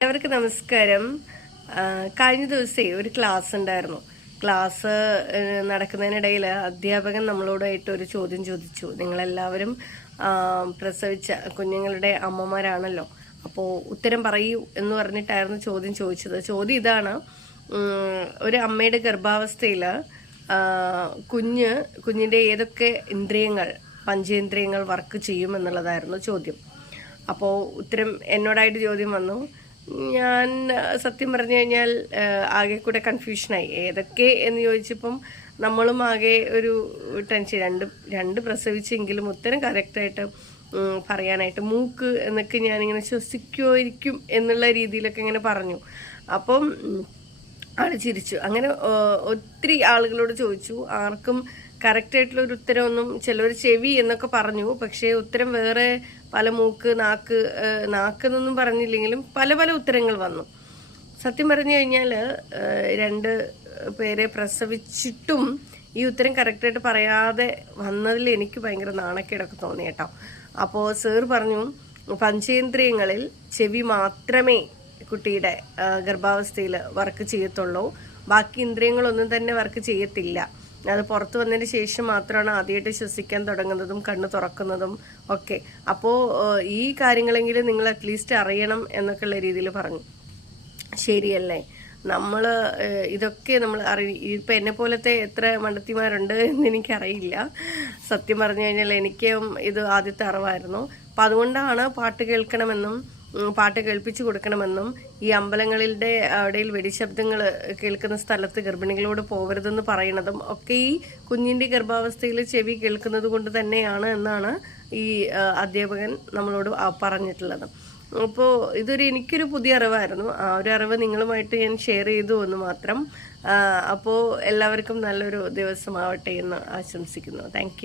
എല്ലാവർക്കും നമസ്കാരം. കഴിഞ്ഞ ദിവസേ ഒരു ക്ലാസ് ഉണ്ടായിരുന്നു. ക്ലാസ് നടക്കുന്നതിനിടയിൽ അധ്യാപകൻ നമ്മളോടായിട്ട് ഒരു ചോദ്യം ചോദിച്ചു. നിങ്ങളെല്ലാവരും പ്രസവിച്ച കുഞ്ഞുങ്ങളുടെ അമ്മമാരാണല്ലോ, അപ്പോൾ ഉത്തരം പറയൂ എന്ന് പറഞ്ഞിട്ടായിരുന്നു ചോദ്യം ചോദിച്ചത്. ചോദ്യം ഇതാണ്: ഒരു അമ്മയുടെ ഗർഭാവസ്ഥയിൽ കുഞ്ഞിൻ്റെ ഏതൊക്കെ ഇന്ദ്രിയങ്ങൾ, പഞ്ചേന്ദ്രിയങ്ങൾ വർക്ക് ചെയ്യുമെന്നുള്ളതായിരുന്നു ചോദ്യം. അപ്പോൾ ഉത്തരം എന്നോടായിട്ട് ചോദ്യം വന്നു. ഞാൻ സത്യം പറഞ്ഞു കഴിഞ്ഞാൽ ആകെ കൂടെ കൺഫ്യൂഷനായി. ഏതൊക്കെ എന്ന് ചോദിച്ചപ്പം നമ്മളും ആകെ ഒരു ടെൻഷൻ. രണ്ട് പ്രസവിച്ചെങ്കിലും ഉത്തരം കറക്റ്റായിട്ട് പറയാനായിട്ട് മൂക്ക് എന്നൊക്കെ ഞാനിങ്ങനെ ശ്വസിക്കുമായിരിക്കും എന്നുള്ള രീതിയിലൊക്കെ ഇങ്ങനെ പറഞ്ഞു. അപ്പം ആൾ ചിരിച്ചു. അങ്ങനെ ഒത്തിരി ആളുകളോട് ചോദിച്ചു. ആർക്കും കറക്റ്റായിട്ടുള്ള ഒരു ഉത്തരമൊന്നും, ചിലർ ചെവി എന്നൊക്കെ പറഞ്ഞു, പക്ഷേ ഉത്തരം വേറെ പല മൂക്ക്, നാക്കെന്നൊന്നും പറഞ്ഞില്ലെങ്കിലും പല പല ഉത്തരങ്ങൾ വന്നു. സത്യം പറഞ്ഞു കഴിഞ്ഞാൽ 2 പേരെ പ്രസവിച്ചിട്ടും ഈ ഉത്തരം കറക്റ്റായിട്ട് പറയാതെ വന്നതിൽ എനിക്ക് ഭയങ്കര നാണക്കേടൊക്കെ തോന്നി കേട്ടോ. അപ്പോൾ സർ പറഞ്ഞു, പഞ്ചേന്ദ്രിയങ്ങളിൽ ചെവി മാത്രമേ കുട്ടിയുടെ ഗർഭാവസ്ഥയിൽ വർക്ക് ചെയ്യത്തുള്ളൂ, ബാക്കി ഇന്ദ്രിയങ്ങളൊന്നും തന്നെ വർക്ക് ചെയ്യത്തില്ല. അത് പുറത്ത് വന്നതിന് ശേഷം മാത്രമാണ് ആദ്യമായിട്ട് ശ്വസിക്കാൻ തുടങ്ങുന്നതും കണ്ണ് തുറക്കുന്നതും ഒക്കെ. അപ്പോൾ ഈ കാര്യങ്ങളെങ്കിലും നിങ്ങൾ അറ്റ്ലീസ്റ്റ് അറിയണം എന്നൊക്കെയുള്ള രീതിയിൽ പറഞ്ഞു. ശരിയല്ലേ? നമ്മൾ ഇതൊക്കെ നമ്മൾ ഇപ്പം എന്നെ പോലത്തെ എത്ര മണ്ടത്തിമാരുണ്ട് എന്ന് എനിക്കറിയില്ല. സത്യം പറഞ്ഞു കഴിഞ്ഞാൽ എനിക്കും ഇത് ആദ്യത്തെ അറിവായിരുന്നു. അപ്പം അതുകൊണ്ടാണ് പാട്ട് കേൾക്കണമെന്നും പാട്ട് കേൾപ്പിച്ചു കൊടുക്കണമെന്നും ഈ അമ്പലങ്ങളുടെ അവിടെയിൽ വെടിശബ്ദങ്ങൾ കേൾക്കുന്ന സ്ഥലത്ത് ഗർഭിണികളോട് പോകരുതെന്ന് പറയുന്നതും ഒക്കെ ഈ കുഞ്ഞിൻ്റെ ഗർഭാവസ്ഥയിൽ ചെവി കേൾക്കുന്നത് കൊണ്ട് തന്നെയാണ് എന്നാണ് ഈ അധ്യാപകൻ നമ്മളോട് പറഞ്ഞിട്ടുള്ളത്. അപ്പോൾ എനിക്കൊരു പുതിയ അറിവായിരുന്നു. ആ ഒരു അറിവ് നിങ്ങളുമായിട്ട് ഞാൻ ഷെയർ ചെയ്തു എന്ന് മാത്രം. അപ്പോൾ എല്ലാവർക്കും നല്ലൊരു ദിവസമാവട്ടെ എന്ന് ആശംസിക്കുന്നു. താങ്ക്